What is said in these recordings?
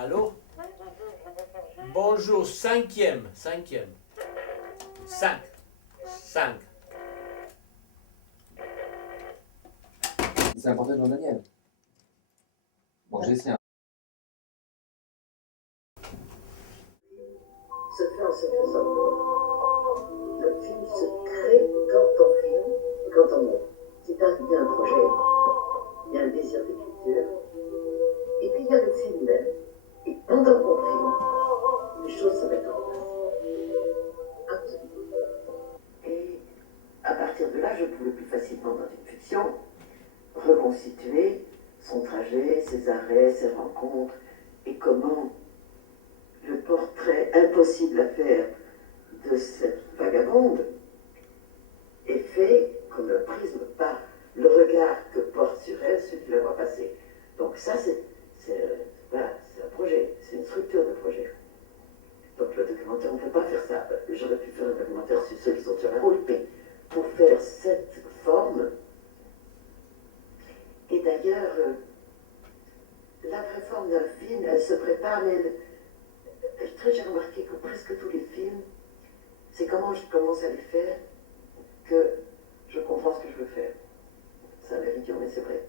Allô? Bonjour, cinquième. 5. C'est important de Daniel. Bon, j'essaie. Se fait en se faisant. Le film se crée quand on filme et quand on monte. C'est-à-dire qu'il y a un projet, il y a un désir d'écriture, et puis il y a le film même. Et pendant qu'on filme, les choses se mettent en place. Absolument. Et à partir de là, je pouvais plus facilement, dans une fiction, reconstituer son trajet, ses arrêts, ses rencontres, et comment le portrait impossible à faire de cette vagabonde est fait comme le prisme par le regard que porte sur elle celui qui la voit passer. Donc ça, voilà, c'est un projet, c'est une structure de projet. Donc le documentaire, on ne peut pas faire ça. J'aurais pu faire un documentaire sur ceux qui sont sur la route, mais pour faire cette forme, et d'ailleurs, la vraie forme d'un film, elle se prépare, mais j'ai remarqué que presque tous les films, c'est comment je commence à les faire que je comprends ce que je veux faire. C'est un idiot, mais c'est vrai.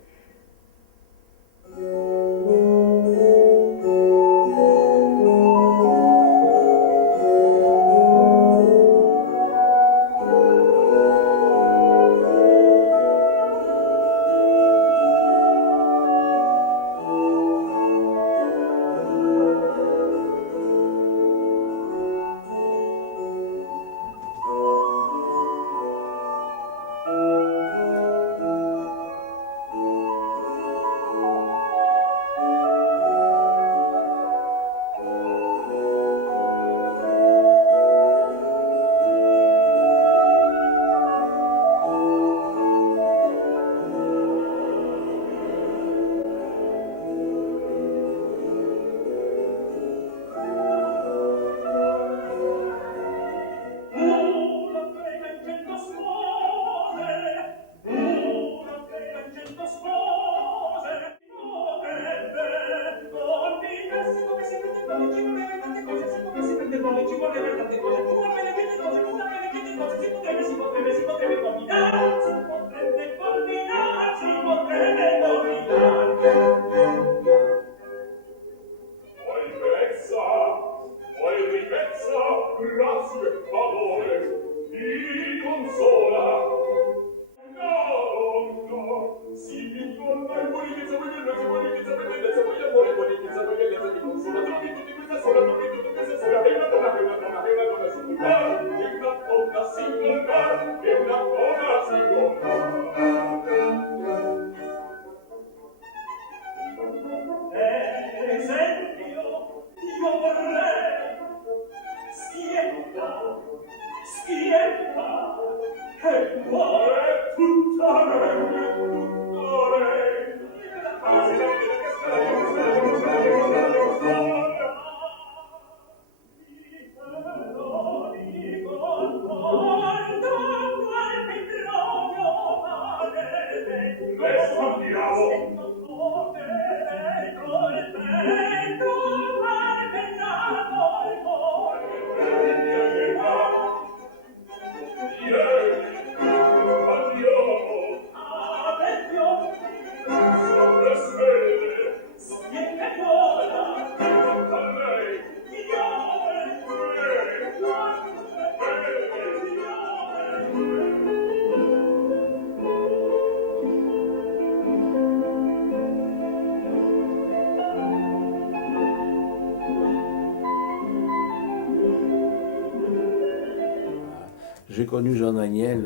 J'ai connu Jean Daniel.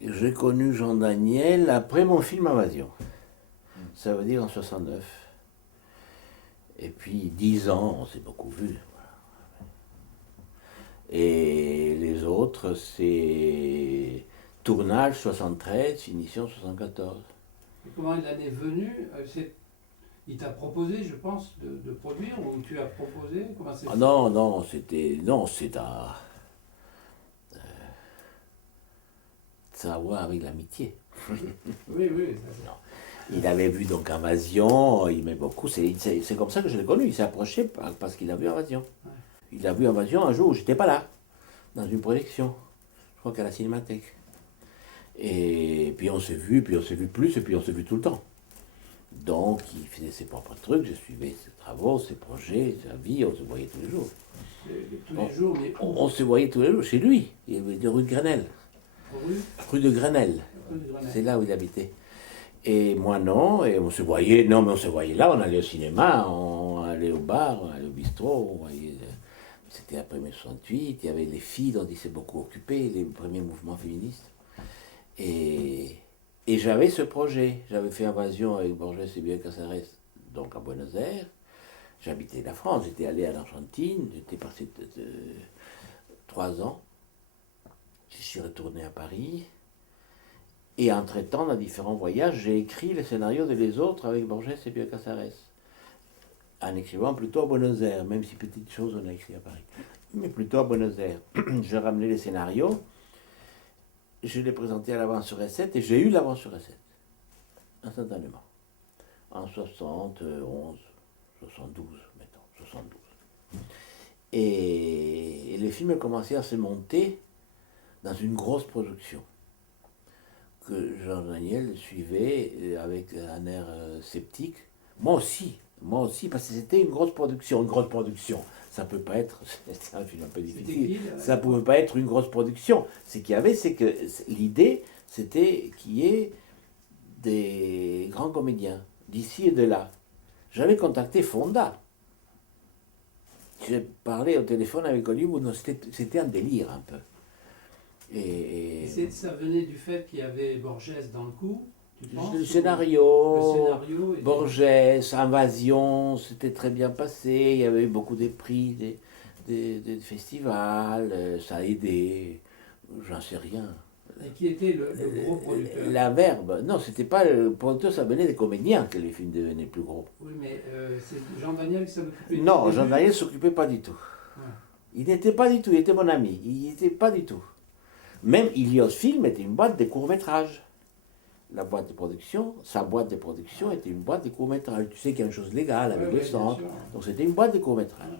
J'ai connu Jean Daniel après mon film Invasion. Ça veut dire en 69. Et puis 10 ans, on s'est beaucoup vu. Voilà. Et les autres, c'est tournage 73, finition 74. Et comment il en est venu il t'a proposé, je pense, de produire, ou tu as proposé? Comment c'est fait? Non, c'est à... ça a à voir avec l'amitié. Oui. Non. Il avait vu donc Invasion, il aimait beaucoup. C'est comme ça que je l'ai connu. Il s'est approché parce qu'il a vu Invasion. Il a vu Invasion un jour où j'étais pas là, dans une projection. Je crois qu'à la Cinémathèque. Et puis on s'est vu, puis on s'est vu plus, et puis on s'est vu tout le temps. Donc il faisait ses propres trucs, je suivais ses travaux, ses projets, sa vie, on se voyait tous les jours. Tous les jours, mais On se voyait tous les jours chez lui. Il avait de rue de Grenelle. rue, Rue de Grenelle. rue de Grenelle. C'est là où il habitait. Et moi non, et on se voyait, non mais on se voyait là, on allait au cinéma, on allait au bar, on allait au bistrot, on voyait, c'était après mai 68, il y avait les filles dont il s'est beaucoup occupé, les premiers mouvements féministes. Et, et j'avais ce projet, j'avais fait Invasion avec Borges et Bioy Casares, donc à Buenos Aires. J'habitais la France, j'étais allé à l'Argentine, j'étais passé 3 ans. Je suis retourné à Paris. Et entre-temps, dans différents voyages, j'ai écrit le scénario de Les Autres avec Borges et Bioy Casares. En écrivant plutôt à Buenos Aires, même si petite chose on a écrit à Paris. Mais plutôt à Buenos Aires. J'ai ramené les scénarios, je l'ai présenté à l'avance sur S7 et j'ai eu l'avance sur S7. Instantanément. En 71, 72, mettons, 72. Et le film a commencé à se monter dans une grosse production que Jean-Daniel suivait avec un air sceptique. Moi aussi, parce que c'était une grosse production. Une grosse production, ça peut pas être, c'est un film un peu difficile, ça pouvait pas être une grosse production. Ce qu'il y avait, c'est que l'idée, c'était qu'il y ait des grands comédiens d'ici et de là. J'avais contacté Fonda. J'ai parlé au téléphone avec Hollywood, c'était un délire un peu. Et Ça venait du fait qu'il y avait Borges dans le coup, tu penses? le scénario, était... Borges, Invasion, c'était très bien passé, il y avait eu beaucoup de prix, des festivals, ça a aidé, j'en sais rien. Et qui était le gros producteur? La Verbe, non, c'était pas le producteur, ça venait des comédiens que les films devenaient plus gros. Oui, mais c'est Jean-Daniel qui s'en occupait? Non, Jean-Daniel ne s'occupait pas du tout. Ouais. Il n'était pas du tout, il était mon ami, il n'était pas du tout. Même Ilios Film était une boîte de courts-métrages. La boîte de production, sa boîte de production était une boîte de courts-métrages. Tu sais qu'il y a une chose légale avec le centre. Donc c'était une boîte de courts-métrages.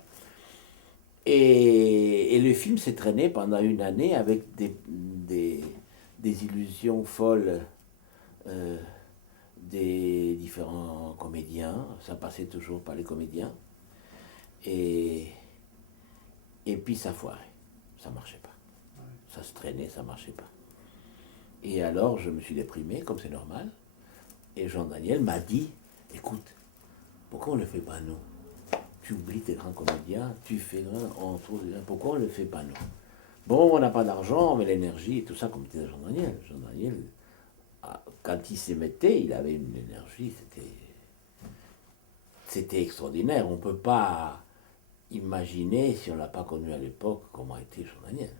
Et le film s'est traîné pendant une année avec des illusions folles des différents comédiens. Ça passait toujours par les comédiens. Et puis ça foirait. Ça ne marchait pas. Ça se traînait, ça ne marchait pas. Et alors, je me suis déprimé, comme c'est normal. Et Jean-Daniel m'a dit, écoute, pourquoi on ne le fait pas nous? Tu oublies tes grands comédiens, tu fais, on trouve, pourquoi on ne le fait pas nous? Bon, on n'a pas d'argent, mais l'énergie et tout ça, comme disait Jean-Daniel. Jean-Daniel, quand il s'y mettait, il avait une énergie, c'était extraordinaire. On ne peut pas imaginer, si on ne l'a pas connu à l'époque, comment était Jean-Daniel.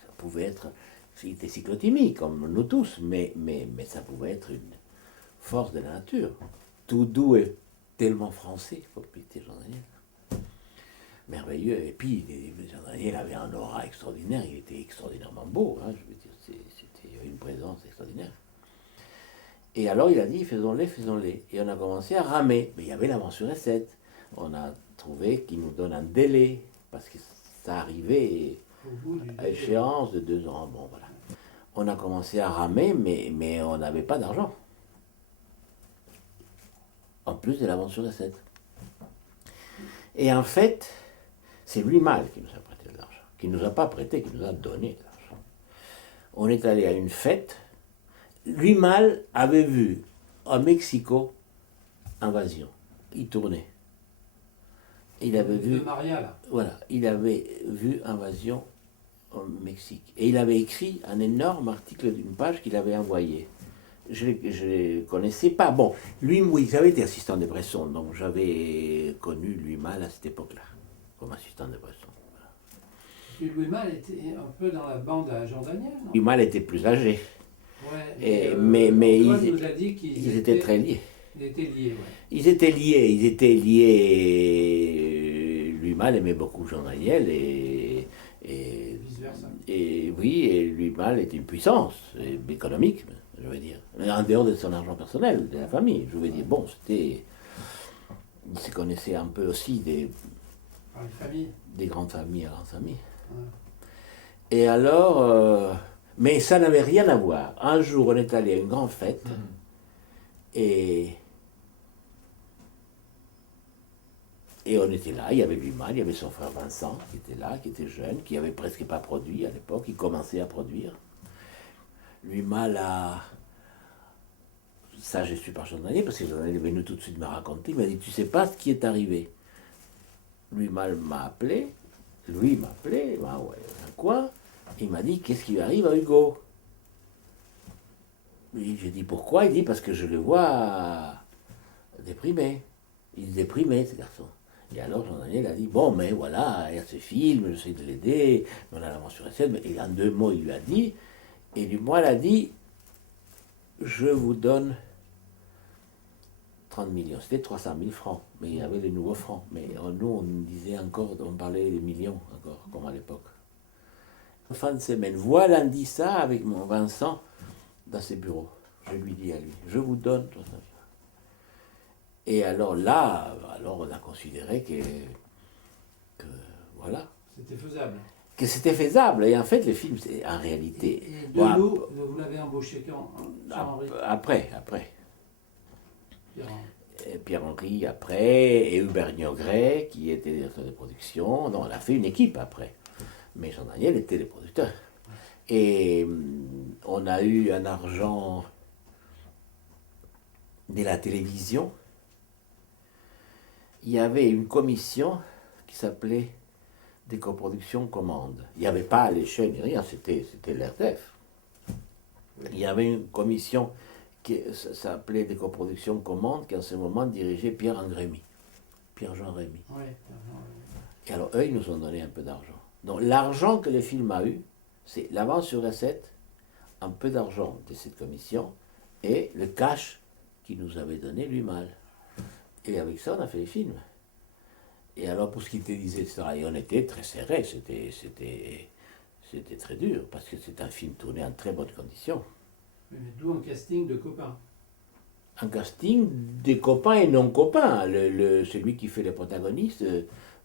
Ça pouvait être, il était cyclotimie, comme nous tous, mais ça pouvait être une force de la nature. Tout doux et tellement français, comme était Jean-Daniel. Merveilleux. Et puis, Jean-Daniel avait un aura extraordinaire, il était extraordinairement beau, hein, je veux dire, c'était une présence extraordinaire. Et alors il a dit, faisons-les, faisons-les. Et on a commencé à ramer. Mais il y avait l'avance sur S7. On a trouvé qu'il nous donne un délai, parce que ça arrivait à échéance de 2 ans. Bon, voilà. On a commencé à ramer, mais on n'avait pas d'argent. En plus de l'avance sur S7. Et en fait, c'est lui mal qui nous a prêté de l'argent. Qui ne nous a pas prêté, qui nous a donné de l'argent. On est allé à une fête. Lui mal avait vu à Mexico Invasion. Il tournait. Il avait vu. Maria, là. Voilà, il avait vu Invasion au Mexique. Et il avait écrit un énorme article d'une page qu'il avait envoyé. Je ne le connaissais pas. Bon, lui, oui, j'avais été assistant de Bresson, donc j'avais connu Louis Malle à cette époque-là, comme assistant de Bresson. Voilà. Louis Malle était un peu dans la bande à Jean-Daniel, non? Louis Malle était plus âgé. Ouais, mais Antoine nous a dit ils étaient très liés. Ils étaient liés, ouais. Ils étaient liés. Louis Malle aimait beaucoup Jean-Daniel et Vice-versa. oui, et Louis Malle était une puissance économique. je veux dire. En dehors de son argent personnel, de la famille. Je veux dire, bon, c'était. Il se connaissait un peu aussi Par les familles. des grandes familles à grandes familles. Ouais. Et alors, mais ça n'avait rien à voir. Un jour, on est allé à une grande fête et on était là. Il y avait Lumal, il y avait son frère Vincent qui était là, qui était jeune, qui avait presque pas produit à l'époque. Il commençait à produire. Lumal a. Ça, je suis pas journalier parce que le journalier est venu tout de suite me raconter. Il m'a dit, tu sais pas ce qui est arrivé. Lumal m'a appelé. Lui m'a appelé. Bah ouais, quoi? Il m'a dit, qu'est-ce qui lui arrive à Hugo? J'ai dit, pourquoi? Il dit, parce que je le vois déprimé. Il est déprimé, ce garçon. Et alors, Jean-Daniel a dit, bon, mais voilà, il y a ce film, j'essaie de l'aider, on a la mention scène. Et en 2 mots, il lui a dit, et Lumal a dit, je vous donne 30 millions. C'était 300 000 francs, mais il y avait les nouveaux francs. Mais nous, on disait encore, on parlait des millions encore, comme à l'époque. Fin de semaine, voilà, on dit ça avec mon Vincent dans ses bureaux. Je lui dis à lui, je vous donne 300 000. Et alors là, on a considéré que voilà. C'était faisable. Que c'était faisable. Et en fait, le film, c'est en réalité. Et Bon, Delot, vous l'avez embauché quand? Pierre-Henri. après. Pierre-Henri. Et Pierre-Henri après, et Hubert Niogret, qui était directeur de production. Non, on a fait une équipe après. Mais Jean-Daniel était le producteur. Et on a eu un argent de la télévision. Il y avait une commission qui s'appelait des coproductions commandes. Il n'y avait pas les chaînes, rien, c'était l'RTF. Il y avait une commission qui s'appelait des coproductions commandes, qui en ce moment dirigeait Pierre-Jean Rémy. Oui, Et alors, eux, ils nous ont donné un peu d'argent. Donc, l'argent que le film a eu, c'est l'avance sur recette, un peu d'argent de cette commission, et le cash qu'il nous avait donné lui-même. Et avec ça, on a fait les films. Et alors, pour ce qui était disait, etc., et on était très serré, c'était très dur, parce que c'est un film tourné en très bonnes conditions. mais d'où un casting de copains. Un casting des copains et non copains. Celui qui fait le protagoniste,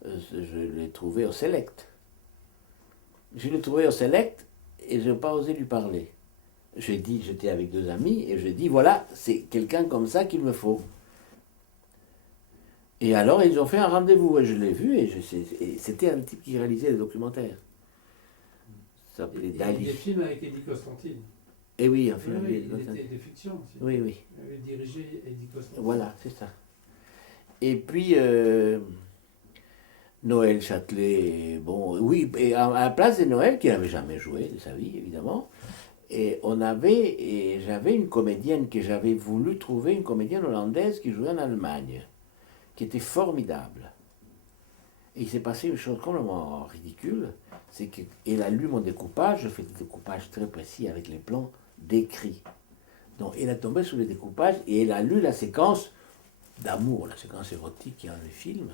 je l'ai trouvé au Select. Je l'ai trouvé au Select et je n'ai pas osé lui parler. J'étais avec 2 amis et je dis, voilà, c'est quelqu'un comme ça qu'il me faut. Et alors, ils ont fait un rendez-vous et je l'ai vu et c'était un type qui réalisait des documentaires. Ça s'appelait Et Dali. des films avec Eddie Constantine. Et oui, un Oui, film oui, avec il Constantine. était des fictions aussi. Oui, oui. Il avait dirigé Eddie Constantine. Voilà, c'est ça. Et puis, Noël Châtelet, bon, oui, et à la place de Noël, qui n'avait jamais joué de sa vie, évidemment, et j'avais une comédienne que j'avais voulu trouver, une comédienne hollandaise qui jouait en Allemagne, qui était formidable. Et il s'est passé une chose complètement ridicule, c'est qu'elle a lu mon découpage, je fais des découpages très précis avec les plans décrits. Donc elle a tombé sur les découpages et elle a lu la séquence d'amour, la séquence érotique qui est dans le film,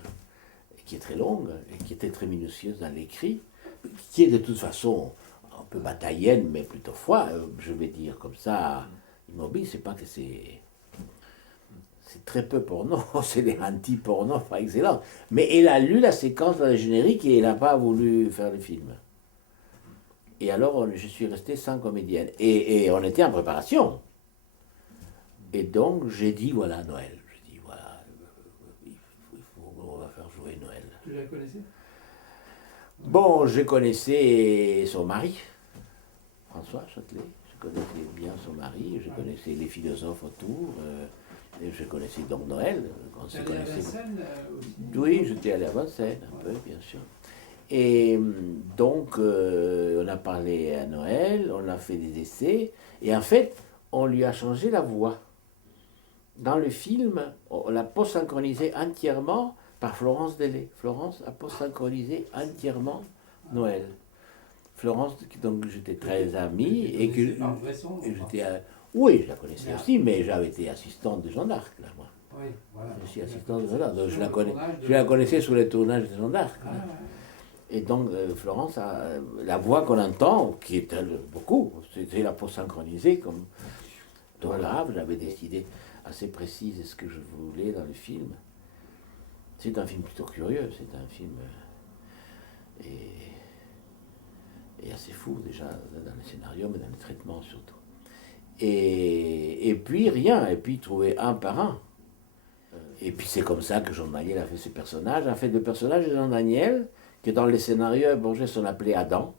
qui est très longue et qui était très minutieuse dans l'écrit, qui est de toute façon un peu bataillenne, mais plutôt je vais dire comme ça, immobile, c'est pas que c'est très peu porno, c'est des anti-porno par excellence. Mais elle a lu la séquence dans le générique et elle n'a pas voulu faire le film. Et alors, je suis resté sans comédienne. Et on était en préparation. Et donc, j'ai dit, voilà, Noël. J'ai dit, voilà, on va faire jouer Noël. Tu la connaissais? Bon, je connaissais son mari, François Châtelet. Je connaissais bien son mari, je connaissais les philosophes autour. Et je connaissais donc Noël. Tu es allé à Vincennes aussi? Oui, j'étais allé à Vincennes, un peu, bien sûr. Et donc, on a parlé à Noël, on a fait des essais, et en fait, on lui a changé la voix. Dans le film, on l'a post-synchronisé entièrement par Florence Delay. Florence a post-synchronisé entièrement Noël. Florence, donc j'étais très ami, et que j'étais... Oui, je la connaissais aussi, mais j'avais été assistante de Jeanne d'Arc, là, moi. Oui, voilà. Je suis assistante de Jeanne d'Arc, donc je la connaissais sous les tournages de Jeanne d'Arc. Ah, ouais. Et donc, Florence a la voix qu'on entend, qui est beaucoup, c'est la pour synchroniser, comme photographe, j'avais des idées assez précises de ce que je voulais dans le film. C'est un film plutôt curieux, c'est un film et assez fou déjà dans le scénario, mais dans le traitement surtout. Et puis rien, et puis trouver un par un. Et puis c'est comme ça que Jean Daniel a fait ses personnages. A fait le personnage de Jean Daniel, que dans les scénarios Borges on appelait Adam,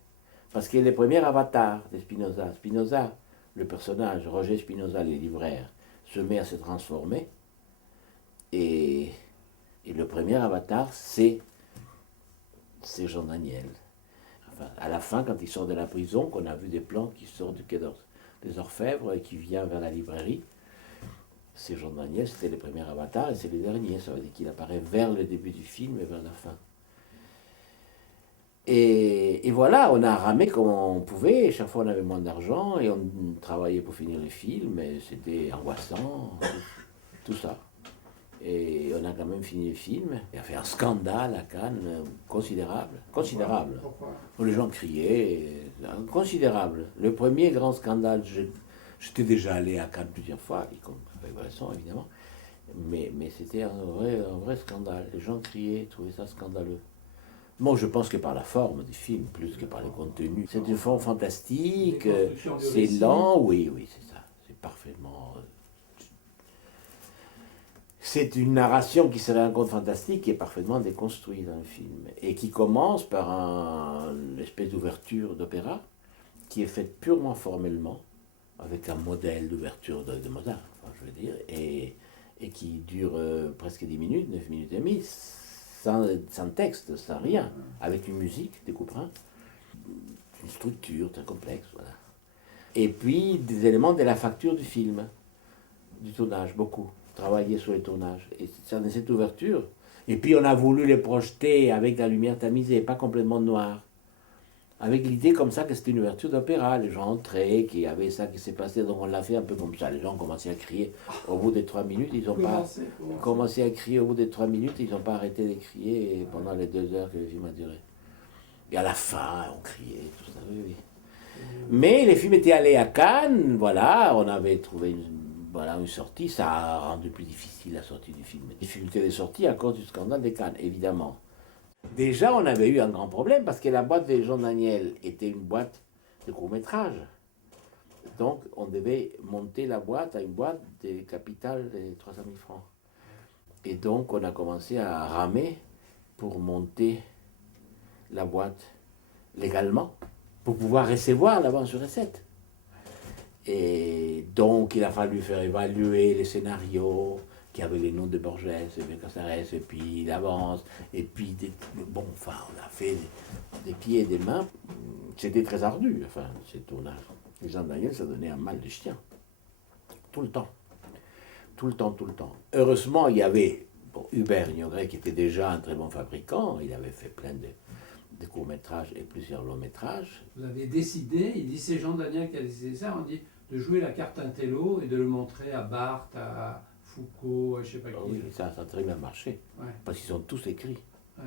parce qu'il est le premier avatar de Spinoza. Spinoza, le personnage, Roger Spinoza, le libraire, se met à se transformer. Et le premier avatar, c'est Jean Daniel. Enfin, à la fin, quand il sort de la prison, qu'on a vu des plans qui sortent des orfèvres et qui vient vers la librairie, c'est Jean Daniel, c'était le premier avatar et c'est le dernier. Ça veut dire qu'il apparaît vers le début du film et vers la fin. Et voilà, on a ramé comme on pouvait. Chaque fois, on avait moins d'argent et on travaillait pour finir le film. Et c'était angoissant, tout ça. Et on a quand même fini le film. Il a fait un scandale à Cannes considérable. Considérable. Pourquoi? Les gens criaient. Considérable. Le premier grand scandale, j'étais déjà allé à Cannes plusieurs fois, avec Bresson évidemment. Mais c'était un vrai scandale. Les gens criaient, trouvaient ça scandaleux. Moi, je pense que par la forme du film, plus que par le contenu. C'est une forme fantastique, c'est lent, oui, c'est ça. C'est parfaitement... C'est une narration qui serait un conte fantastique qui est parfaitement déconstruite dans le film. Et qui commence par une espèce d'ouverture d'opéra qui est faite purement formellement, avec un modèle d'ouverture de Mozart, enfin, je veux dire, et qui dure presque 10 minutes, 9 minutes et demie, sans texte, sans rien, avec une musique, des couperins, une structure très complexe, voilà. Et puis des éléments de la facture du film, du tournage, beaucoup, travailler sur les tournages. Et c'est dans cette ouverture. Et puis on a voulu les projeter avec la lumière tamisée, pas complètement noire. Avec l'idée comme ça que c'était une ouverture d'opéra, les gens entraient, qu'il y avait ça qui s'est passé, donc on l'a fait un peu comme ça. Les gens ont commencé à crier au bout des 3 minutes, ils ont commencé à crier au bout des 3 minutes, ils n'ont pas arrêté de crier pendant les 2 heures que le film a duré. Et à la fin, on criait, tout ça, oui. Mais les films étaient allés à Cannes, voilà, on avait trouvé une sortie, ça a rendu plus difficile la sortie du film. Difficulté de sortie à cause du scandale de Cannes, évidemment. Déjà, on avait eu un grand problème parce que la boîte de Jean Daniel était une boîte de court-métrage. Donc, on devait monter la boîte à une boîte de capital de 300 000 francs. Et donc, on a commencé à ramer pour monter la boîte légalement, pour pouvoir recevoir l'avance sur recette. Et donc, il a fallu faire évaluer les scénarios, qui avait les noms de Borges, de Casares, et puis l'avance, et puis on a fait des pieds et des mains. C'était très ardu, enfin, ces tournages. Et Jean Daniel, ça donnait un mal de chien. Tout le temps. Tout le temps. Heureusement, il y avait Hubert Niogret, qui était déjà un très bon fabricant. Il avait fait plein de courts-métrages et plusieurs longs-métrages. Vous avez décidé, il dit c'est Jean Daniel qui a décidé ça, on dit de jouer la carte Intello et de le montrer à Barthes, à Foucault, je ne sais pas qui. Oui, ça a très bien marché. Ouais. Parce qu'ils ont tous écrit. Ouais.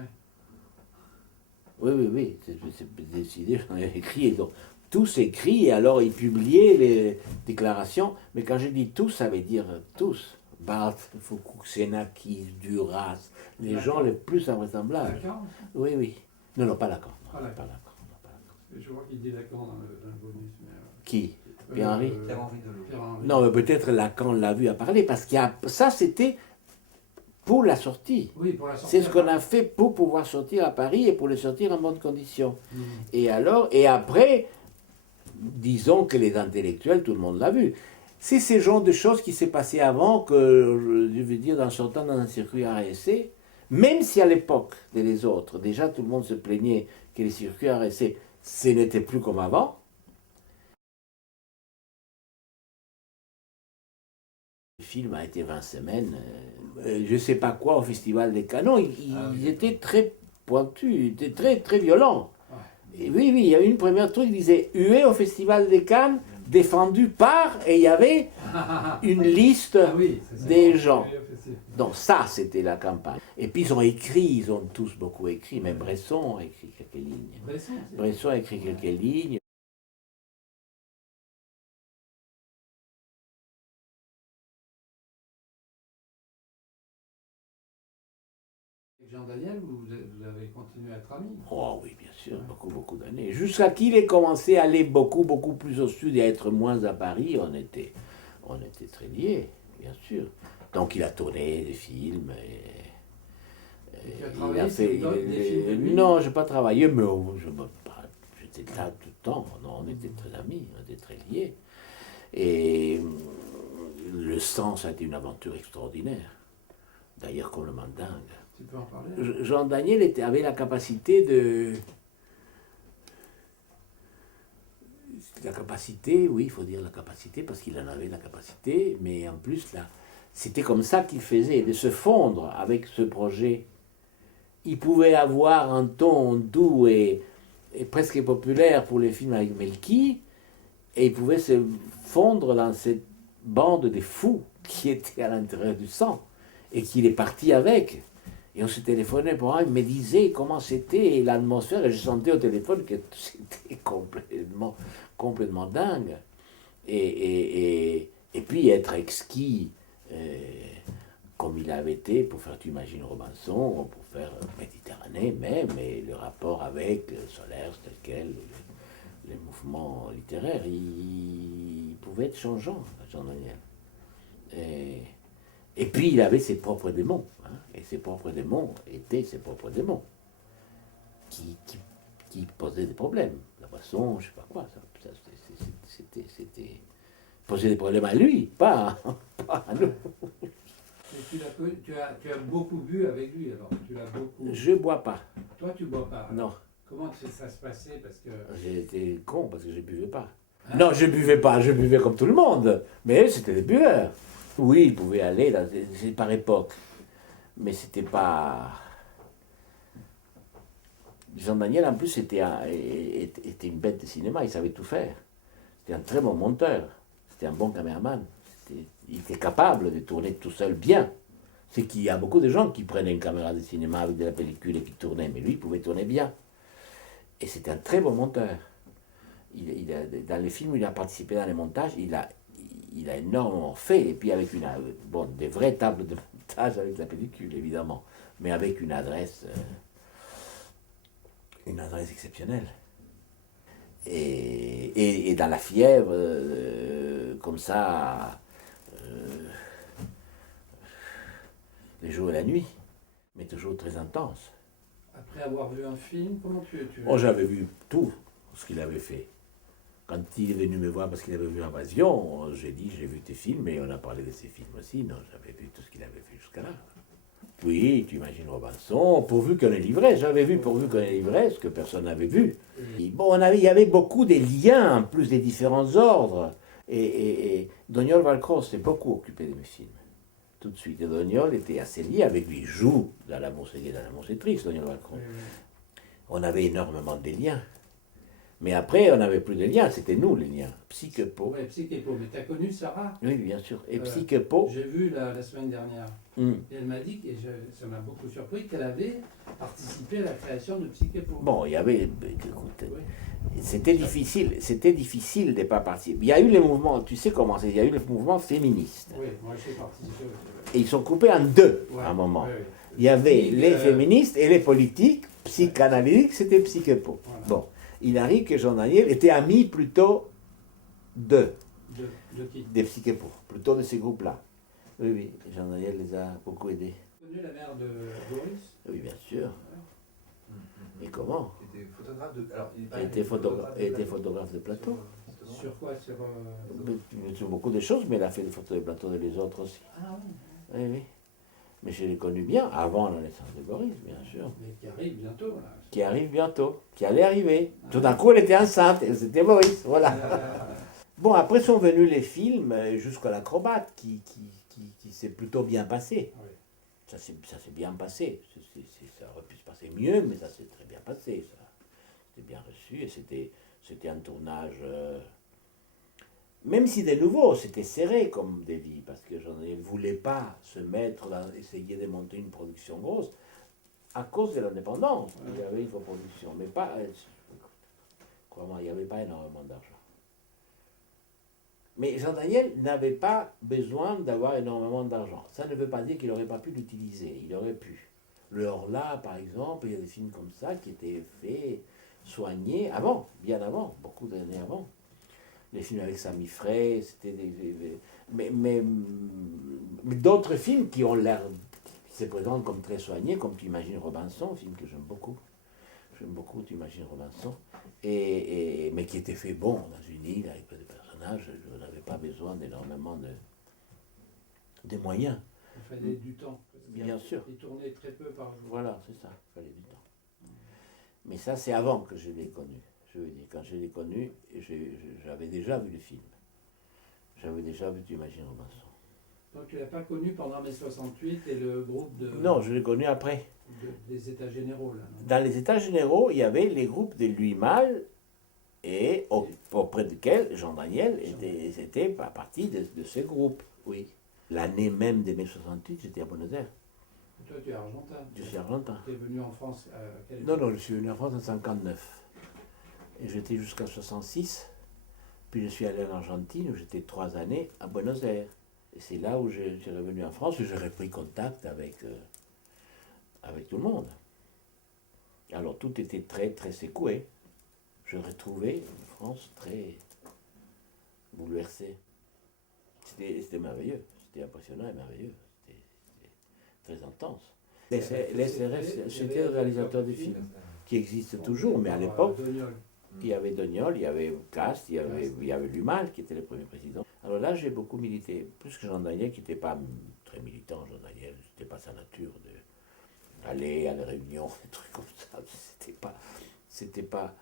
Oui, c'est décidé, j'en ai écrit. Donc, tous écrits, et alors ils publiaient les déclarations. Mais quand je dis tous, ça veut dire tous. Barthes, Foucault, Xenakis, Duras, les gens les plus invraisemblables. Lacan? Oui. Non, pas Lacan. Pas Lacan. Je vois qu'il dit Lacan dans le bonus. Mais, Qui Pierre-Henri Pierre-Henri. Non, mais peut-être Lacan l'a vu à parler, parce que ça, c'était pour la sortie. Oui, pour la sortie. C'est ce qu'on a fait pour pouvoir sortir à Paris et pour les sortir en bonnes conditions. Mmh. Et après, disons que les intellectuels, tout le monde l'a vu. C'est ce genre de choses qui s'est passé avant que, je veux dire, en sortant dans un circuit RSC, même si à l'époque des autres, déjà tout le monde se plaignait que les circuits RSC, ce n'était plus comme avant. Le film a été 20 semaines, je ne sais pas quoi, au Festival des Canons. Ils étaient très pointus, ils étaient très, très violents. Ouais. Et oui, il y avait une première truc qui disait hué au Festival des Cannes, défendu par, et il y avait une liste des gens. Donc ça, c'était la campagne. Et puis ils ont écrit, ils ont tous beaucoup écrit, même Bresson a écrit quelques lignes. Bresson a écrit quelques lignes. Jean Daniel, vous avez continué à être amis. Oh oui, bien sûr, beaucoup d'années. Jusqu'à qu'il ait commencé à aller beaucoup plus au sud et à être moins à Paris, on était très liés, bien sûr. Donc il a tourné des films. Et tu as travaillé sur des films de lui? Non, je n'ai pas travaillé, mais j'étais là tout le temps. Non, on était très amis, on était très liés. Et le Sens a été une aventure extraordinaire. D'ailleurs, complètement dingue. Tu peux en parler? Jean Daniel avait la capacité de... La capacité, oui, il faut dire la capacité, parce qu'il en avait la capacité, mais en plus, là, c'était comme ça qu'il faisait, de se fondre avec ce projet. Il pouvait avoir un ton doux et presque populaire pour les films avec Melki, et il pouvait se fondre dans cette bande de fous qui était à l'intérieur du sang, et qu'il est parti avec. Et on se téléphonait pour un, il me disait comment c'était l'atmosphère, et je sentais au téléphone que c'était complètement dingue. Et puis être exquis, comme il avait été pour faire Tu imagines Robinson, pour faire Méditerranée même, et le rapport avec Solers tel quel, les mouvements littéraires, il pouvait être changeant, Jean-Daniel. Et puis il avait ses propres démons, hein, et ses propres démons étaient ses propres démons, qui posaient des problèmes. La façon, je sais pas quoi, c'était poser des problèmes à lui, pas à nous. Et tu as beaucoup bu avec lui alors? Tu l'as beaucoup... Je bois pas. Toi, tu bois pas? Non. Comment ça se passait? Parce que... J'ai été con parce que je buvais pas. Hein? Non, je buvais pas, je buvais comme tout le monde, mais c'était des buveurs. Oui, il pouvait aller, c'est par époque, mais c'était pas... Jean Daniel, en plus, était une bête de cinéma, il savait tout faire. C'était un très bon monteur, c'était un bon caméraman. Il était capable de tourner tout seul bien. C'est qu'il y a beaucoup de gens qui prenaient une caméra de cinéma avec de la pellicule et qui tournaient, mais lui, il pouvait tourner bien. Et c'était un très bon monteur. Dans les films où il a participé dans les montages, il a énormément fait, et puis avec des vraies tables de montage avec la pellicule, évidemment, mais avec une adresse exceptionnelle. Et dans la fièvre, comme ça, les jours et la nuit, mais toujours très intense. Après avoir vu un film, comment tu... Oh, j'avais vu tout ce qu'il avait fait. Quand il est venu me voir parce qu'il avait vu Invasion, j'ai dit, j'ai vu tes films, et on a parlé de ses films aussi. Non, j'avais vu tout ce qu'il avait fait jusqu'à là. Oui, Tu imagines Robinson, Pourvu qu'on ait l'ivresse. J'avais vu Pourvu qu'on ait l'ivresse, que personne n'avait vu. Et bon, il y avait beaucoup des liens, en plus des différents ordres. Et Doniol Valcross s'est beaucoup occupé de mes films. Tout de suite. Et Doniol était assez lié avec lui. Il joue dans L'amour c'est gai, dans L'amour c'est triste, Doniol Valcross. On avait énormément de liens. Mais après, on n'avait plus de liens, c'était nous les liens. Psychepo. Oui, Psychepo. Mais tu as connu Sarah? Oui, bien sûr. Et Psychepo. J'ai vu la semaine dernière. Et elle m'a dit, et ça m'a beaucoup surpris, qu'elle avait participé à la création de Psychepo. Bon, il y avait. Écoute, oui. C'était difficile de ne pas participer. Il y a eu les mouvements, tu sais comment c'est, il y a eu les mouvements féministes. Oui, moi j'ai participé aussi. Et ils sont coupés en deux à un moment. Oui. Il y avait les féministes et les politiques, psychanalytiques, c'était Psychepo. Voilà. Bon. Il arrive que Jean Daniel était ami plutôt de qui? Des Psychepo, plutôt de ces groupes-là. Oui, oui, Jean Daniel les a beaucoup aidés. Tu connais la mère de Boris? Oui, bien sûr. Ouais. Et comment? Il était photographe de... Alors, il était photographe de plateau. Sur quoi? Sur beaucoup de choses, mais il a fait des photos de plateau des autres aussi. Ah oui. Oui, oui. Mais je l'ai connu bien avant la naissance de Boris, bien sûr. Mais qui arrive bientôt, là. Qui arrive bientôt, qui allait arriver. Tout d'un coup, elle était enceinte, et c'était Boris, voilà. Bon, après sont venus les films jusqu'à l'Acrobate, qui s'est plutôt bien passé. Oui. Ça s'est bien passé. Ça aurait pu se passer mieux, mais ça s'est très bien passé. C'était bien reçu, et c'était un tournage... Même si de nouveau, c'était serré comme délit, parce que je ne voulais pas se mettre dans, essayer de monter une production grosse, à cause de l'indépendance. Il y avait une production, mais pas... Crois-moi, il n'y avait pas énormément d'argent. Mais Jean Daniel n'avait pas besoin d'avoir énormément d'argent. Ça ne veut pas dire qu'il n'aurait pas pu l'utiliser, il aurait pu. Le Horla, par exemple, il y a des films comme ça qui étaient faits, soignés, avant, bien avant, beaucoup d'années avant. Les films avec Sami Frey, c'était mais d'autres films qui ont l'air, qui se présentent comme très soignés, comme Tu imagines Robinson, un film que j'aime beaucoup. J'aime beaucoup Tu imagines Robinson. Mais qui était fait bon, dans une île, avec peu de personnages. Je n'avais pas besoin d'énormément de moyens. Il fallait du temps. Bien sûr. Il tournait très peu par jour. Voilà, c'est ça, il fallait du temps. Mais ça, c'est avant que je l'ai connu. Je veux dire, quand je l'ai connu, j'avais déjà vu le film. J'avais déjà vu Tu imagines Robinson. Donc tu ne l'as pas connu pendant mai 68 et le groupe Non, je l'ai connu après. Des États généraux, là, non? Dans les États généraux, il y avait les groupes de Louis Malle et auprès desquels Jean Daniel était partie de ce groupe. Oui. L'année même de mai 68, j'étais à Buenos Aires. Toi, tu es argentin. Je suis argentin. Tu es venu en France à quelle Non, époque? non, je suis venu en France en 59. Et j'étais jusqu'à 66. Puis je suis allé en Argentine où j'étais 3 années à Buenos Aires. Et c'est là où je suis revenu en France et j'ai repris contact avec tout le monde. Alors tout était très, très secoué. Je retrouvais une France très bouleversée. C'était merveilleux, c'était impressionnant et merveilleux. C'était très intense. Les SRF, c'était le réalisateur des films qui existe toujours, mais à l'époque, il y avait Doniol, il y avait Cast, il y avait Lumal qui était le premier président. Alors là, j'ai beaucoup milité, plus que Jean Daniel qui n'était pas très militant. Jean Daniel, c'était pas sa nature d'aller à des réunions, des trucs comme ça. C'était pas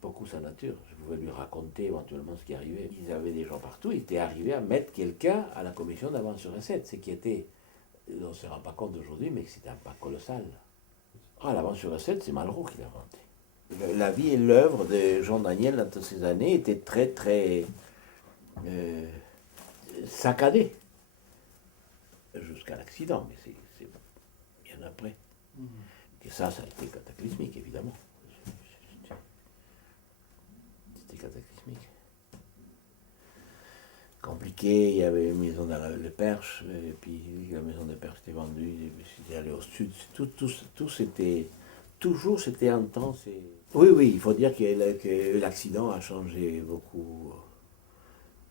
beaucoup sa nature. Je pouvais lui raconter éventuellement ce qui arrivait. Ils avaient des gens partout, ils étaient arrivés à mettre quelqu'un à la commission d'avance sur recette, ce qui était, on ne se rend pas compte aujourd'hui, mais c'était un pas colossal. Ah, l'avance sur recette, c'est Malraux qui l'a inventé. La vie et l'œuvre de Jean Daniel dans toutes ces années étaient très, très saccadées. Jusqu'à l'accident, mais c'est bien après. Et ça a été cataclysmique, évidemment. C'était cataclysmique. Compliqué, il y avait une maison dans le Perche, et puis la maison de Perche était vendue, et puis j'étais allé au sud. Tout c'était, toujours c'était intense. Oui, oui, il faut dire que l'accident a changé beaucoup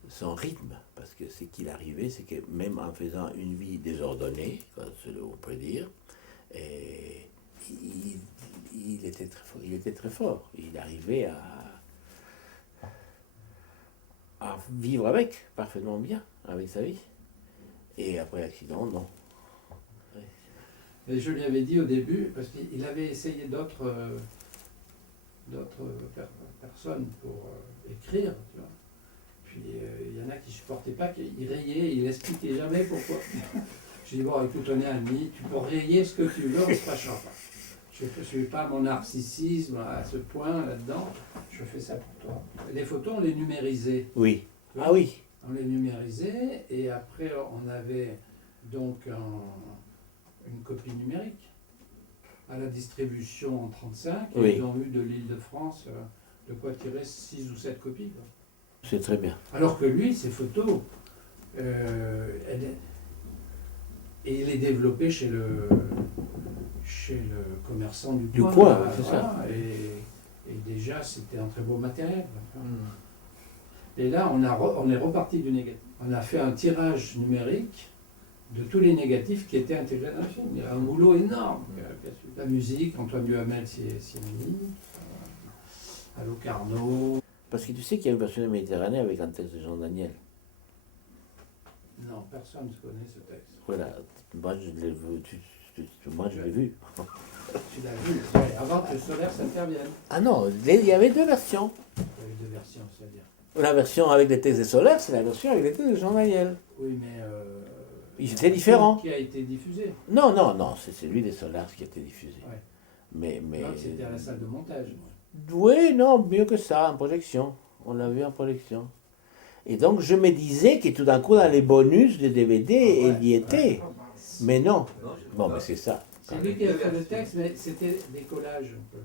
son rythme, parce que ce qu'il arrivait, c'est que même en faisant une vie désordonnée, on peut dire, il était très fort. Il était très fort. Il arrivait à vivre avec, parfaitement bien, avec sa vie. Et après l'accident, non. Et je lui avais dit au début, parce qu'il avait essayé d'autres personnes pour écrire, tu vois. Puis il y en a qui ne supportaient pas, qu'il rayait, il n'expliquait jamais pourquoi. Je dis, bon, écoute, on est amis, tu peux rayer ce que tu veux, on ne se fâchera pas. Je ne suis pas mon narcissisme à ce point là-dedans, je fais ça pour toi. Les photos, on les numérisait. Oui. Ah oui. On les numérisait, et après, on avait donc une copie numérique à la distribution en 35, et Oui. ils ont eu de l'Île-de-France de quoi tirer 6 ou 7 copies. Quoi. C'est très bien. Alors que lui, ses photos, et il est développé chez le commerçant du coin. Du coin, là, c'est voilà, ça. Et déjà, c'était un très beau matériel. Et là, on est reparti du négatif. On a fait un tirage numérique de tous les négatifs qui étaient intégrés dans le film. Il y a un boulot énorme. La musique, Antoine Duhamel, Siemeni, Allo Carnot. Parce que tu sais qu'il y a une version de Méditerranée avec un texte de Jean Daniel. Non, personne ne connaît ce texte. Voilà. Moi, je l'ai vu. Moi, je l'ai vu. Tu l'as vu, ouais, avant que Solaire s'intervienne. Ah non, il y avait deux versions. Il y avait 2 versions, c'est-à-dire. La version avec les textes de Solaire, c'est la version avec les textes de Jean Daniel. Oui, mais. Ils étaient différents. Qui a été diffusé. Non, non, non, c'est celui des Solaires qui a été diffusé. Ouais. Mais... L'autre, c'était à la salle de montage. Oui, non, mieux que ça, en projection. On l'a vu en projection. Et donc, je me disais que tout d'un coup, dans les bonus de DVD, il y était. Mais non. Bon, mais c'est ça. C'est lui qui a fait le texte, mais c'était des collages un peu.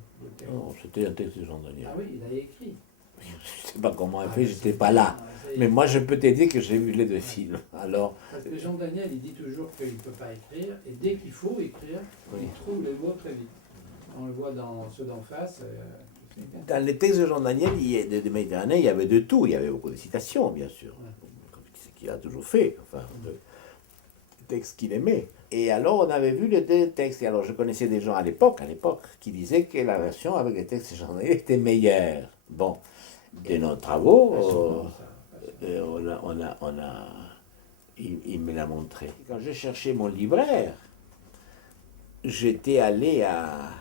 Non, c'était un texte de Jean Daniel. Ah oui, il a écrit. Je ne sais pas comment elle fait, j'étais pas là. Mais moi, je peux t'aider que j'ai vu les deux films. Alors, Parce que Jean Daniel, il dit toujours qu'il ne peut pas écrire, et dès qu'il faut écrire, Oui. il trouve les mots très vite. On le voit dans ceux d'en face. dans les textes de Jean Daniel, de Méditerranée, il y avait de tout. Il y avait beaucoup de citations, bien sûr. Comme ce qu'il a toujours fait. Enfin, de textes qu'il aimait. Et alors, on avait vu les deux textes. Et alors, je connaissais des gens à l'époque, qui disaient que la version avec les textes de Jean Daniel était meilleure. Bon, de nos travaux, il me l'a montré. Quand je cherchais mon libraire, j'étais allé à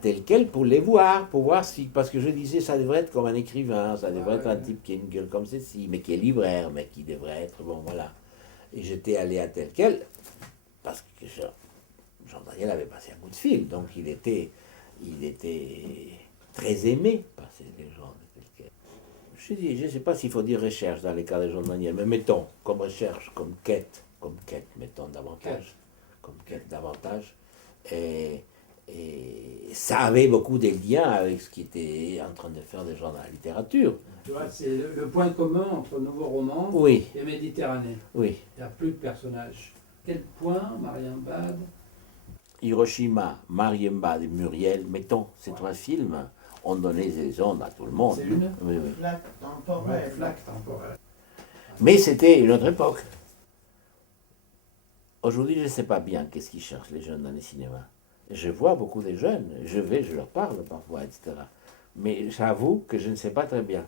tel quel pour les voir, si, parce que je disais ça devrait être comme un écrivain, ça devrait être un type qui a une gueule comme ceci, mais qui est libraire, mais qui devrait être, bon voilà. Et j'étais allé à tel quel, parce que Jean Daniel avait passé un coup de fil, donc il était très aimé par les gens de tel quel. Je ne sais pas s'il faut dire recherche dans les cas de Jean Daniel, mais mettons comme recherche, comme quête, mettons davantage, comme quête davantage. Et ça avait beaucoup de liens avec ce qui était en train de faire des gens dans la littérature. Tu vois, c'est le point commun entre Nouveau Roman Oui, et Méditerranée. oui. Il n'y a plus de personnages. Quel point, Marianne Bad, Hiroshima, Marienbad et Muriel, mettons, ces trois films ont donné des ondes à tout le monde. c'est une Oui, oui. Flaque temporelle. flaque temporelle. Mais c'était une autre époque. Aujourd'hui, je ne sais pas bien qu'est-ce qu'ils cherchent les jeunes dans les cinémas. Je vois beaucoup de jeunes, je leur parle parfois, etc. Mais j'avoue que je ne sais pas très bien.